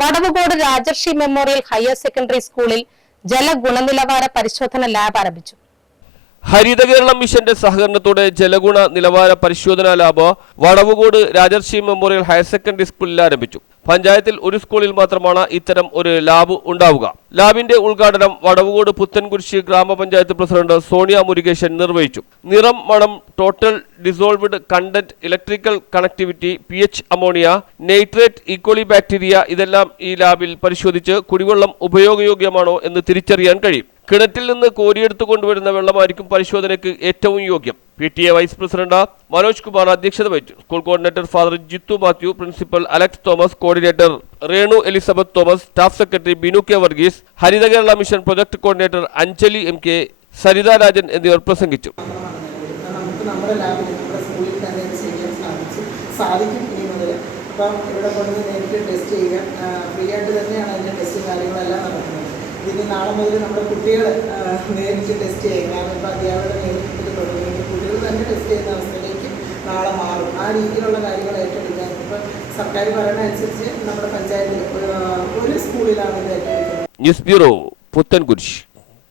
വടവുകോട് രാജർഷി memorial higher secondary സ്കൂളിൽ ജലഗുണനിലവാര പരിശോധന lab ആരംഭിച്ചു. ഹരിത കേരളം മിഷന്റെ സഹകരണത്തോടെ ജലഗുണ നിലവാര പരിശോധനാ ലാബ് വടവുകോട് രാജർഷി മെമ്മോറിയൽ ഹയർ സെക്കൻഡറി സ്കൂളിൽ ആരംഭിച്ചു. പഞ്ചായത്തിൽ ഒരു സ്കൂളിൽ മാത്രമാണ് ഇത്തരം ഒരു ലാബ് ഉണ്ടാവുക. ലാബിന്റെ ഉദ്ഘാടനം വടവുകോട് പുത്തൻകുരിശി ഗ്രാമപഞ്ചായത്ത് പ്രസിഡന്റ് സോണിയ മുരുകേശൻ നിർവഹിച്ചു. നിറം, മണം, total dissolved content, electrical connectivity, pH ammonia, nitrate, E. coli bacteria ഇതെല്ലാം ഈ ലാബിൽ പരിശോധിച്ച് കുടിവെള്ളം ഉപയോഗയോഗ്യമാണോ എന്ന് തിരിച്ചറിയാൻ കഴിയും. കിണറ്റിൽ നിന്ന് കോരിയെടുത്തു കൊണ്ടുവരുന്ന വെള്ളമായിരിക്കും പരിശോധനയ്ക്ക് ഏറ്റവും യോഗ്യം. PTA vice president Manoj Kumar അധ്യക്ഷത വഹിച്ചു. School coordinator father Jithu Mathew, principal Alex Thomas, coordinator Renu Elizabeth Thomas, staff secretary Binu K Varghese, Haritha Kerala mission project coordinator Anjali MK, Saritha Rajan എന്നിവർ പ്രസംഗിച്ചു. അപ്പം ഇവിടെ കൊണ്ട് നേരിട്ട് ടെസ്റ്റ് ചെയ്യാൻ ഫ്രീ ആയിട്ട് തന്നെയാണ് അതിൻ്റെ ടെസ്റ്റും കാര്യങ്ങളെല്ലാം നടക്കുന്നത്. ഇതിന് നാളെ മുതൽ നമ്മുടെ കുട്ടികൾ നേരിട്ട് ടെസ്റ്റ് ചെയ്യും. കാരണം ഇപ്പോൾ അധ്യാപകരുടെ നേതൃത്വത്തിൽ തുടങ്ങി കുട്ടികൾ തന്നെ ടെസ്റ്റ് ചെയ്യുന്ന അവസ്ഥയിലേക്ക് നാളെ മാറും. ആ രീതിയിലുള്ള കാര്യങ്ങൾ ഏറ്റെടുക്കാൻ ഇപ്പം സർക്കാർ പറയുന്നതനുസരിച്ച് നമ്മുടെ പഞ്ചായത്തിൽ ഒരു സ്കൂളിലാണ് ഇത് ഏറ്റെടുക്കുന്നത്. News bureau, Puthencruz.